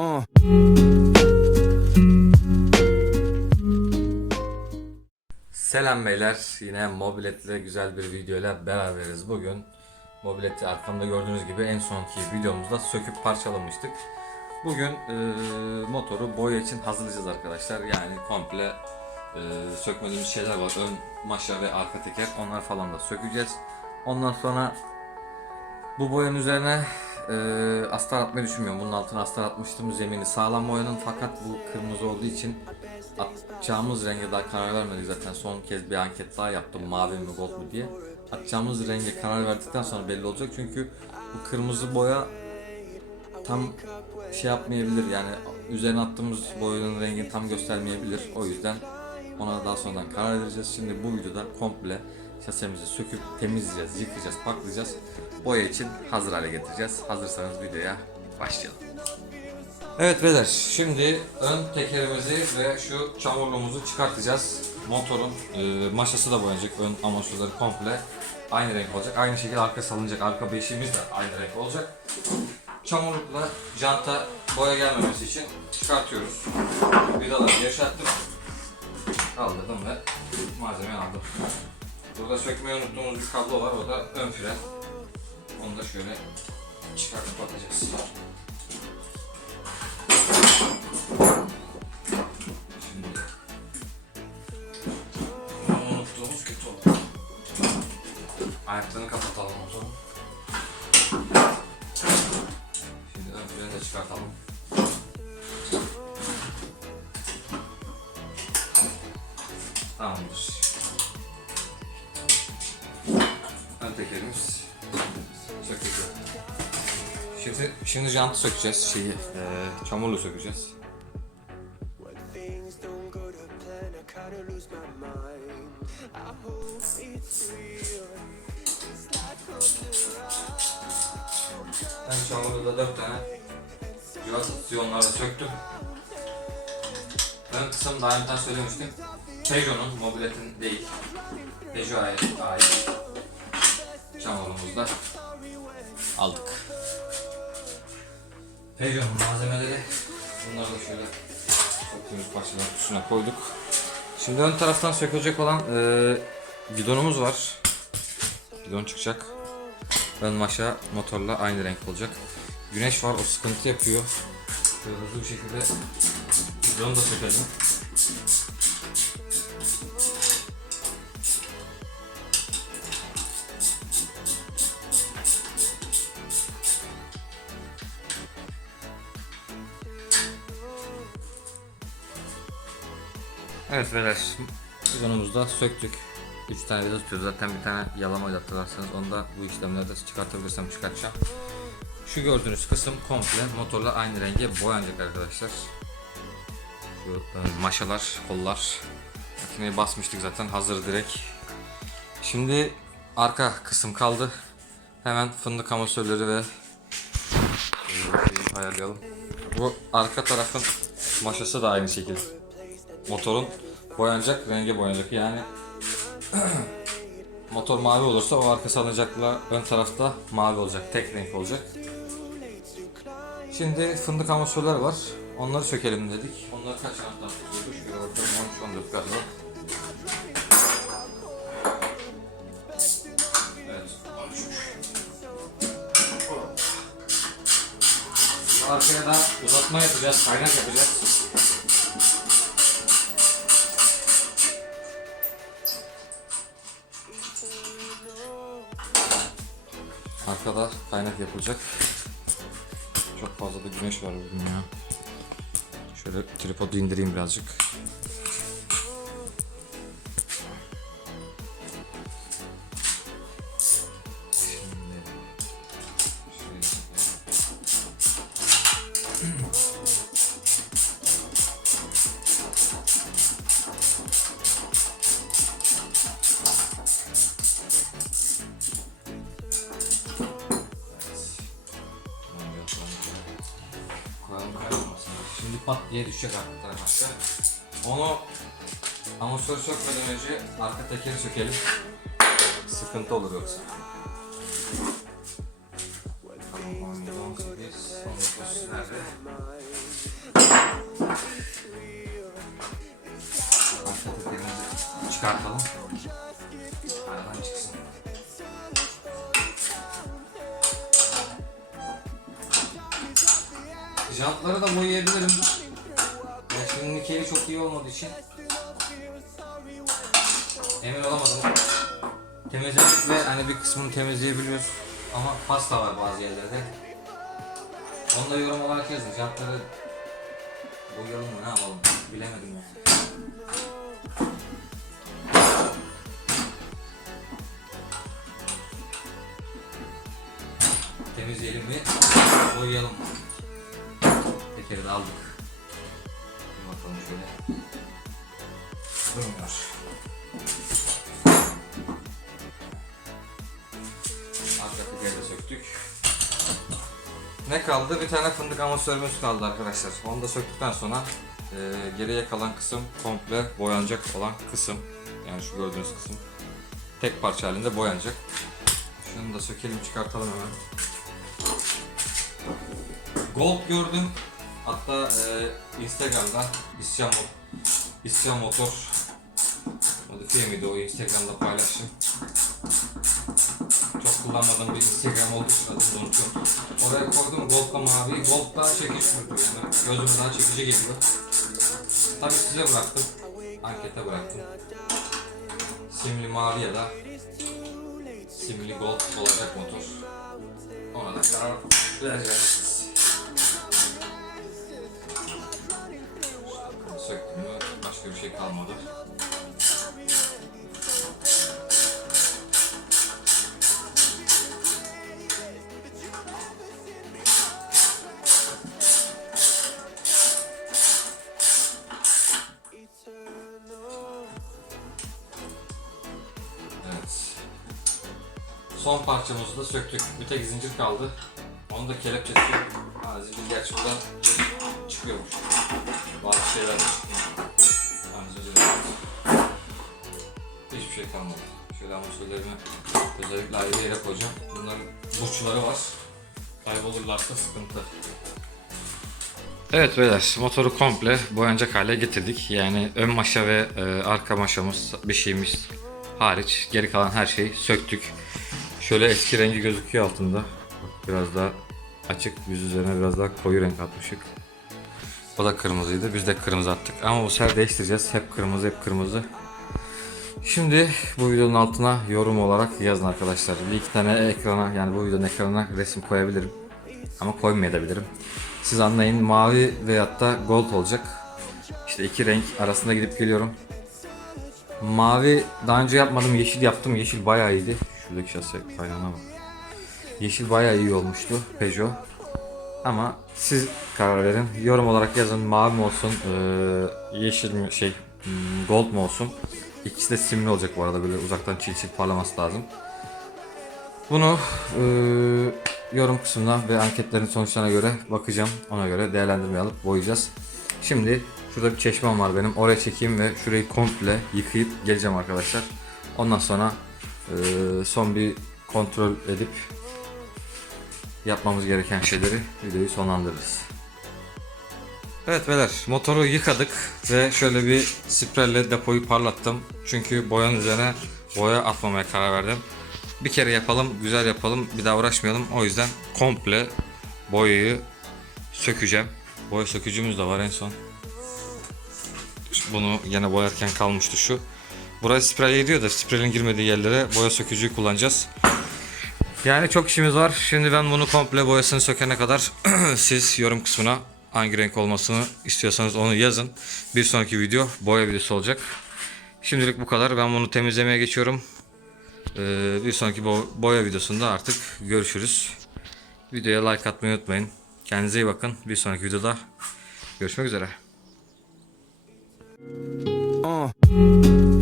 Uh. Selam beyler. Yine mobiletle güzel bir videoyla beraberiz. Bugün mobileti arkamda gördüğünüz gibi en sonki videomuzda söküp parçalamıştık. Bugün e, motoru boya için hazırlayacağız arkadaşlar. Yani komple e, sökmediğimiz şeyler var. Ön maşa ve arka teker. Onlar falan da sökeceğiz. Ondan sonra bu boyanın üzerine e, astar atmayı düşünmüyorum. Bunun altına astar atmıştım. Zemini sağlam boyanın fakat bu kırmızı olduğu için atacağımız renge daha karar vermedik zaten. Son kez bir anket daha yaptım mavi mi gold mu diye. Atacağımız renge karar verdikten sonra belli olacak çünkü bu kırmızı boya tam şey yapmayabilir yani üzerine attığımız boyanın rengini tam göstermeyebilir. O yüzden ona daha sonradan karar vereceğiz. Şimdi bu videoda komple şasemizi söküp temizleyeceğiz, yıkayacağız, paklayacağız. Boya için hazır hale getireceğiz. Hazırsanız videoya başlayalım. Evet beyler şimdi ön tekerimizi ve şu çamurluğumuzu çıkartacağız. Motorun e, maşası da boyanacak. Ön amortisörleri komple aynı renk olacak. Aynı şekilde arka salınacak. Arka beşiğimiz de aynı renk olacak. Çamurlukla janta boya gelmemesi için çıkartıyoruz. Vidaları yaşattım. Kaldırdım ve malzemeyi aldım. Burada sökmeyi unuttuğumuz bir kablo var. O da ön fren. Onu da şöyle çıkartıp atacağız. Şimdi. Ayaklarını kapatalım o zaman. Şimdi ön freni de çıkartalım. Tamamdır. Ön tekerimiz söküldü. Şimdi, şimdi jantı sökeceğiz, şeyi, eee çamurlu sökeceğiz. Ben çamurda dört tane civata siyonlarda söktüm. Ön kısım daha önceden söylemiştim. Peugeot'un, mobiletin değil. Peugeot'a ait çamurumuzda aldık. Peugeot'un malzemeleri bunları da şöyle söktüğümüz parçaların üstüne koyduk. Şimdi ön taraftan sökülecek olan e, gidonumuz var. Gidon çıkacak. Ön maşa motorla aynı renk olacak. Güneş var o sıkıntı yapıyor. Böyle hızlı bir şekilde gidonu da sökelim. Evet beyler, bidonumuzu söktük. 3 tane vida tutuyor zaten bir tane yalama hatırlarsanız onu da bu işlemlerde çıkartabilirsem çıkartacağım. Şu gördüğünüz kısım komple motorla aynı renge boyanacak arkadaşlar. Şu e, maşalar, kollar. Makineyi basmıştık zaten hazır direkt. Şimdi arka kısım kaldı. Hemen fındık amortisörleri ve ayarlayalım. Bu arka tarafın maşası da aynı şekilde. Motorun boyanacak, renge boyanacak. Yani motor mavi olursa o arka salınacakla ön tarafta mavi olacak. Tek renk olacak. Şimdi fındık amortisörler var. Onları sökelim dedik. Onları kaç anahtar tutuyordu? Şöyle bakalım 13-14 galiba. Evet 13. Arkaya da uzatma yapacağız, kaynak yapacağız. Kaynak yapılacak. Çok fazla da güneş var bugün ya. Şöyle tripodu indireyim birazcık. pat diye düşecek arka tarafa aşağı. Onu amortisör sökmeden önce arka tekeri sökelim. Sıkıntı olur yoksa. Tamam, 18, 19 nerede? Arka çıkartalım. Aradan çıksın. Jantları da boyayabilirim. Nikeli çok iyi olmadığı için emin olamadım. Temizledik ve hani bir kısmını temizleyebiliyoruz. Ama pasta var bazı yerlerde. Onu da yorum olarak yazın. Jantları boyayalım mı ne yapalım bilemedim yani. Temizleyelim mi? Boyayalım? Tekeri de aldık. Bakalım şöyle. Durmuyor. Arka tekeri de söktük. Ne kaldı? Bir tane fındık amatörümüz kaldı arkadaşlar. Onu da söktükten sonra e, geriye kalan kısım komple boyanacak olan kısım. Yani şu gördüğünüz kısım. Tek parça halinde boyanacak. Şunu da sökelim çıkartalım hemen. Gold gördüm. Hatta e, Instagram'da isyan, isyan motor modifiye miydi o Instagram'da paylaştım. Çok kullanmadığım bir Instagram olduğu için adını unutuyorum. Oraya koydum Gold'la mavi. Gold daha çekici duruyor yani gözüme daha çekici geliyor. Tabii size bıraktım. Ankete bıraktım. Simli mavi ya da simli gold olacak motor. Ona da karar vereceğiz. Başka bir şey kalmadı. Son parçamızı da söktük. Bir tek zincir kaldı. Onu da kelepçesi. Ha, zincir gerçi buradan çıkıyormuş. Bazı şeyler de çıkmıyor. Şey kalmadı. Şöyle amatörlerimi özellikle ayrı yere koyacağım. Bunların burçları var. Kaybolurlarsa sıkıntı. Evet beyler motoru komple boyanacak hale getirdik. Yani ön maşa ve e, arka maşamız bir şeyimiz hariç geri kalan her şeyi söktük. Şöyle eski rengi gözüküyor altında. Biraz daha açık yüz üzerine biraz daha koyu renk atmışık. O da kırmızıydı. Biz de kırmızı attık. Ama bu sefer değiştireceğiz. Hep kırmızı hep kırmızı. Şimdi bu videonun altına yorum olarak yazın arkadaşlar. Bir iki tane ekrana yani bu videonun ekranına resim koyabilirim. Ama koymayabilirim. Siz anlayın mavi veyahut da gold olacak. İşte iki renk arasında gidip geliyorum. Mavi daha önce yapmadım yeşil yaptım. Yeşil bayağı iyiydi. Şuradaki şase kaynağına bak. Yeşil bayağı iyi olmuştu Peugeot. Ama siz karar verin. Yorum olarak yazın mavi mi olsun, yeşil mi şey, hmm, gold mu olsun. İkisi de simli olacak bu arada böyle uzaktan çil çil parlaması lazım. Bunu eee, yorum kısmına ve anketlerin sonuçlarına göre bakacağım. Ona göre değerlendirme alıp boyayacağız. Şimdi şurada bir çeşmem var benim. Oraya çekeyim ve şurayı komple yıkayıp geleceğim arkadaşlar. Ondan sonra eee, son bir kontrol edip yapmamız gereken şeyleri videoyu sonlandırırız. Evet beyler motoru yıkadık ve şöyle bir spreyle depoyu parlattım. Çünkü boyanın üzerine boya atmamaya karar verdim. Bir kere yapalım, güzel yapalım, bir daha uğraşmayalım. O yüzden komple boyayı sökeceğim. Boya sökücümüz de var en son. Bunu yine boyarken kalmıştı şu. Buraya sprey gidiyor da spreyin girmediği yerlere boya sökücüyü kullanacağız. Yani çok işimiz var. Şimdi ben bunu komple boyasını sökene kadar siz yorum kısmına hangi renk olmasını istiyorsanız onu yazın. Bir sonraki video boya videosu olacak. Şimdilik bu kadar. Ben bunu temizlemeye geçiyorum. Ee, bir sonraki bo- boya videosunda artık görüşürüz. Videoya like atmayı unutmayın. Kendinize iyi bakın. Bir sonraki videoda görüşmek üzere. Uh.